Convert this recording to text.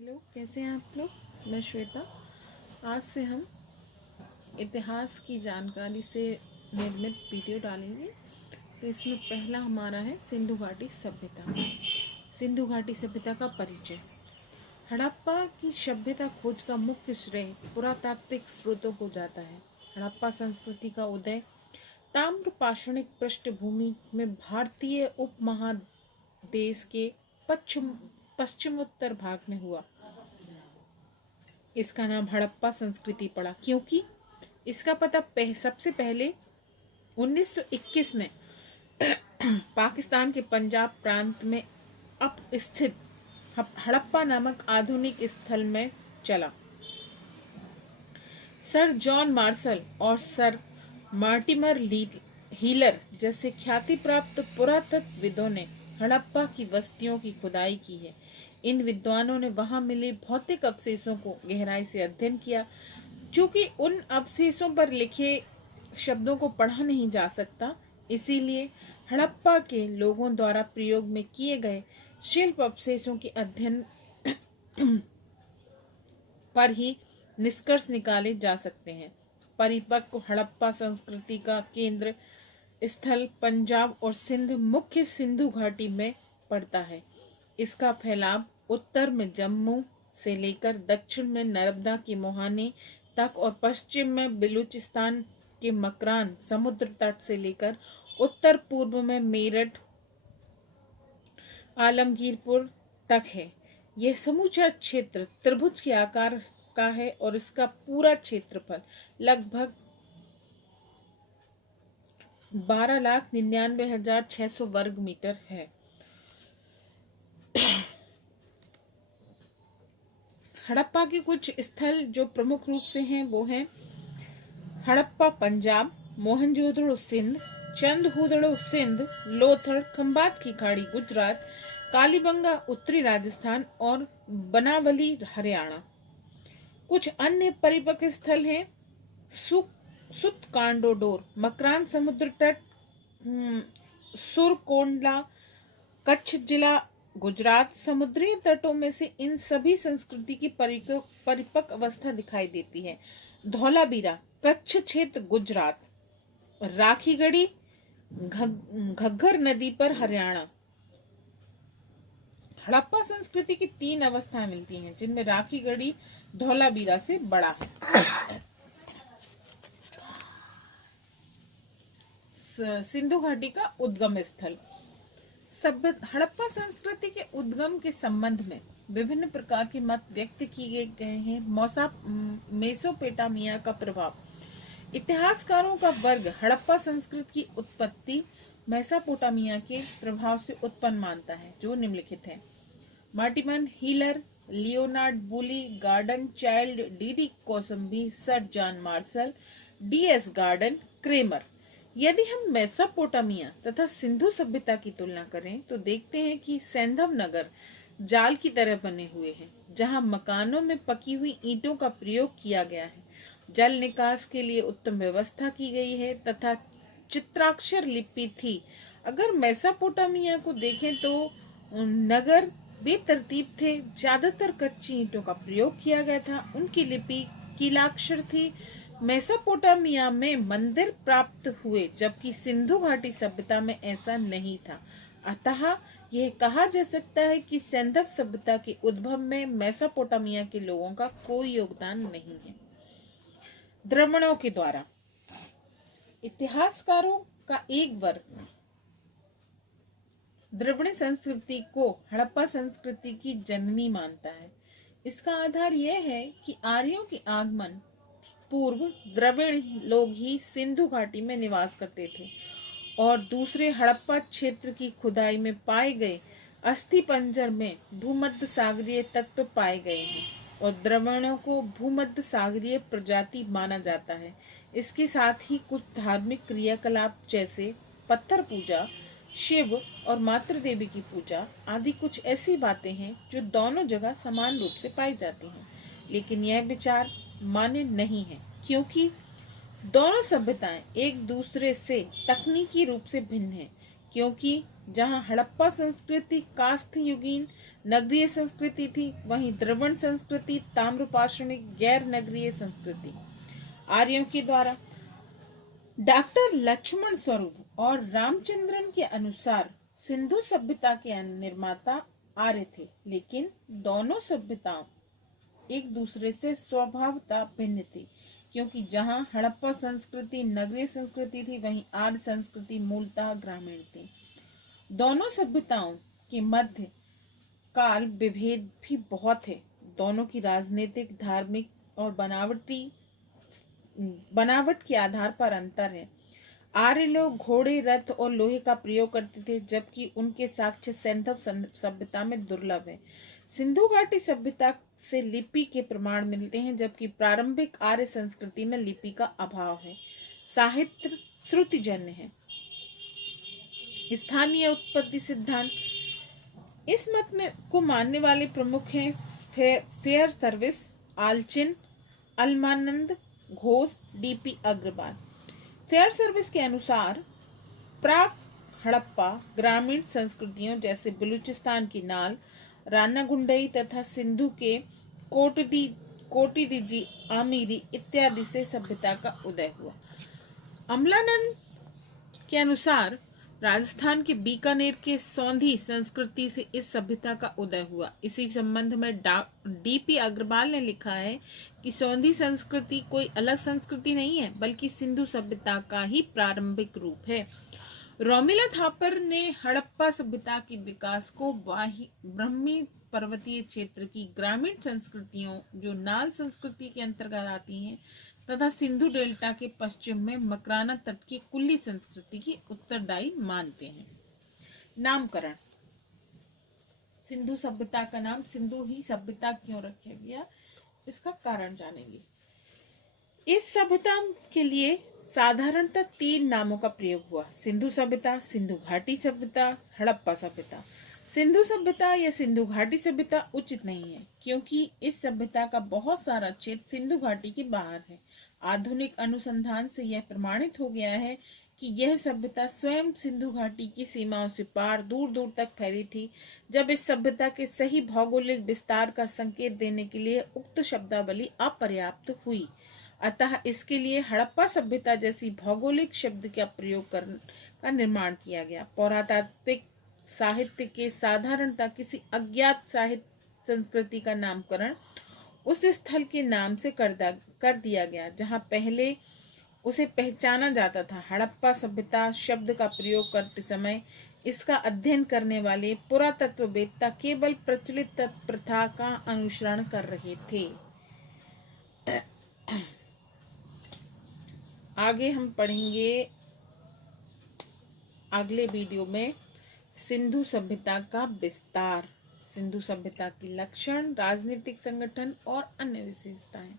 Hello, कैसे हैं आप लोग। मैं श्वेता। आज से हम इतिहास की जानकारी से निर्मित वीडियो डालेंगे। तो इसमें पहला हमारा है सिंधु घाटी सभ्यता। सिंधु घाटी सभ्यता का परिचय। हड़प्पा की सभ्यता खोज का मुख्य श्रेय पुरातात्विक स्रोतों को जाता है। हड़प्पा संस्कृति का उदय ताम्र पाषाणिक पृष्ठभूमि में भारतीय उपमहादेश के पश्चिमोत्तर भाग में हुआ। इसका नाम हड़प्पा संस्कृति पड़ा क्योंकि इसका पता सबसे पहले 1921 में पाकिस्तान के पंजाब प्रांत में अब स्थित हड़प्पा नामक आधुनिक स्थल में चला। सर जॉन मार्शल और सर मार्टिमर हीलर जैसे ख्याति प्राप्त पुरातत्वविदों ने हड़प्पा की बस्तियों की खुदाई की है। इन विद्वानों ने वहां मिले भौतिक अवशेषों को गहराई से अध्ययन किया। चूंकि उन अवशेषों पर लिखे शब्दों को पढ़ा नहीं जा सकता, इसीलिए हड़प्पा के लोगों द्वारा प्रयोग में किए गए शिल्प अवशेषों के अध्ययन पर ही निष्कर्ष निकाले जा सकते हैं। परिपक्व हड़प्पा संस्कृति का केंद्र स्थल पंजाब और सिंध मुख्य सिंधु घाटी में पड़ता है। इसका फैलाव उत्तर में जम्मू से लेकर दक्षिण में नर्मदा के मोहाने तक और पश्चिम में बलूचिस्तान के मकरान समुद्र तट से लेकर उत्तर पूर्व में मेरठ आलमगीरपुर तक है। यह समूचा क्षेत्र त्रिभुज के आकार का है और इसका पूरा क्षेत्रफल लगभग 12,99,600 वर्ग मीटर है। हड़प्पा के कुछ स्थल जो प्रमुख रूप से हैं वो हैं हड़प्पा पंजाब, मोहनजोदड़ो सिंध, चंदहुदड़ो सिंध, लोथड़ खंबात की खाड़ी गुजरात, कालीबंगा उत्तरी राजस्थान और बनावली हरियाणा। कुछ अन्य परिपक्व स्थल हैं सुतकांडोडोर मकरान समुद्र तट, सुरकोंडला कच्छ जिला गुजरात। समुद्री तटों में से इन सभी संस्कृति की परिपक्व अवस्था दिखाई देती है। धौलावीरा कच्छ क्षेत्र गुजरात, राखीगढ़ी घग्गर नदी पर हरियाणा। हड़प्पा संस्कृति की 3 अवस्थाएं मिलती हैं, जिनमें राखीगढ़ी धौलावीरा से बड़ा है। सिंधु घाटी का उद्गम स्थल। हड़प्पा संस्कृति के उद्गम के संबंध में विभिन्न प्रकार के मत व्यक्त किए गए हैं। मेसोपोटामिया का प्रभाव। इतिहासकारों का वर्ग हड़प्पा संस्कृति की उत्पत्ति मेसोपोटामिया के प्रभाव से उत्पन्न मानता है, जो निम्नलिखित है। Mortimer Wheeler, Leonard Woolley, Gordon Childe, DD Kosambi, sir John Marshall, DS Gordon, Kramer. यदि हम मेसोपोटामिया तथा सिंधु सभ्यता की तुलना करें तो देखते हैं कि सैंधव नगर जाल की तरह बने हुए हैं, जहां मकानों में पकी हुई ईंटों का प्रयोग किया गया है। जल निकास के लिए उत्तम व्यवस्था की गई है तथा चित्राक्षर लिपि थी। अगर मेसोपोटामिया को देखें तो नगर बेतरतीब थे, ज्यादातर कच्ची ईंटों का प्रयोग किया गया था। उनकी लिपि कीलाक्षर थी। मेसोपोटामिया में मंदिर प्राप्त हुए, जबकि सिंधु घाटी सभ्यता में ऐसा नहीं था। अतः यह कहा जा सकता है कि सैंधव सभ्यता के उद्भव में मेसोपोटामिया के लोगों का कोई योगदान नहीं है। द्रविड़ों के द्वारा। इतिहासकारों का एक वर्ग द्रविड़ संस्कृति को हड़प्पा संस्कृति की जननी मानता है। इसका आधार यह है कि आर्यों के आगमन पूर्व द्रविड़ लोग ही सिंधु घाटी में निवास करते थे और दूसरे हड़प्पा क्षेत्र की खुदाई में पाए गए अस्थि पंजर में भूमध्य सागरीय तत्व पाए गए हैं और द्रविड़ों को भूमध्य सागरीय प्रजाति माना जाता है। इसके साथ ही कुछ धार्मिक क्रियाकलाप जैसे पत्थर पूजा, शिव और मातृ देवी की पूजा आदि कुछ ऐसी बातें हैं जो दोनों जगह समान रूप से पाई जाती हैं। लेकिन यह विचार मान्य नहीं है, क्योंकि दोनों सभ्यताएं एक दूसरे से तकनीकी रूप से भिन्न हैं। क्योंकि जहाँ हड़प्पा संस्कृति कास्थ युगीन नगरीय संस्कृति थी, वहीं द्रविड़ संस्कृति ताम्रपाषाणिक गैर नगरीय संस्कृति। आर्यों के द्वारा डॉक्टर लक्ष्मण स्वरूप और रामचंद्रन के अनुसार सिंधु सभ्यता के निर्माता आर्य थे, लेकिन दोनों सभ्यताओं एक दूसरे से स्वभावतः भिन्न थी, क्योंकि जहां हड़प्पा संस्कृति नगरीय संस्कृति थी, वहीं आर्य संस्कृति मूलतः ग्रामीण थी। दोनों सभ्यताओं के मध्य काल विभेद भी बहुत है। दोनों की राजनीतिक, धार्मिक और बनावट के आधार पर अंतर है। आर्य लोग घोड़े, रथ और लोहे का प्रयोग करते थे, जबकि उनके साक्ष्य सैंधव सभ्यता में दुर्लभ है। सिंधु घाटी सभ्यता से लिपि के प्रमाण मिलते हैं, जबकि प्रारंभिक आर्य संस्कृति में लिपि का अभाव है। साहित्य श्रुतिजन्य है। स्थानीय उत्पत्ति सिद्धांत, इस मत में को मानने वाले प्रमुख हैं Fairservis, Allchin, Amalananda Ghosh, DP Agrawal. Fairservis के अनुसार प्राक हड़प्पा ग्रामीण संस्कृतियों जैसे बलूचिस्तान की नाल, रानागुंडई तथा सिंधु के कोटिदिजी, आमिरी इत्यादि से सभ्यता का उदय हुआ। अमलानंद के अनुसार राजस्थान के बीकानेर के सौंधी संस्कृति से इस सभ्यता का उदय हुआ। इसी संबंध में डीपी अग्रवाल ने लिखा है कि सौंधी संस्कृति कोई अलग संस्कृति नहीं है, बल्कि सिंधु सभ्यता का ही प्रारंभिक रूप है। रोमिला थापर ने हड़प्पा सभ्यता के विकास को ब्राह्मी पर्वतीय क्षेत्र की ग्रामीण संस्कृतियों जो नाल संस्कृति के अंतर्गत आती हैं तथा सिंधु डेल्टा के पश्चिम में मकराना तट की कुल्ली संस्कृति की उत्तरदायी मानते हैं। नामकरण, सिंधु सभ्यता का नाम सिंधु ही सभ्यता क्यों रखा गया, इसका कारण जानेंगे। इस सभ्यता के लिए साधारणतः 3 नामों का प्रयोग हुआ: सिंधु सभ्यता, सिंधु घाटी सभ्यता, हड़प्पा सभ्यता। सिंधु सभ्यता या सिंधु घाटी सभ्यता उचित नहीं है, क्योंकि इस सभ्यता का बहुत सारा क्षेत्र सिंधु घाटी के बाहर है। आधुनिक अनुसंधान से यह प्रमाणित हो गया है कि यह सभ्यता स्वयं सिंधु घाटी की सीमाओं से पार दूर दूर तक फैली थी। जब इस सभ्यता के सही भौगोलिक विस्तार का संकेत देने के लिए उक्त शब्दावली अपर्याप्त हुई, अतः इसके लिए हड़प्पा सभ्यता जैसी भौगोलिक शब्द का प्रयोग का निर्माण किया गया। पौरातात्विक साहित्य के साधारणतः किसी अज्ञात साहित्य संस्कृति का नामकरण उस स्थल के नाम से कर दिया गया जहां पहले उसे पहचाना जाता था। हड़प्पा सभ्यता शब्द का प्रयोग करते समय इसका अध्ययन करने वाले पुरातत्ववेत्ता केवल प्रचलित प्रथा का अनुसरण कर रहे थे। आगे हम पढ़ेंगे अगले वीडियो में सिंधु सभ्यता का विस्तार, सिंधु सभ्यता के लक्षण, राजनीतिक संगठन और अन्य विशेषताएं।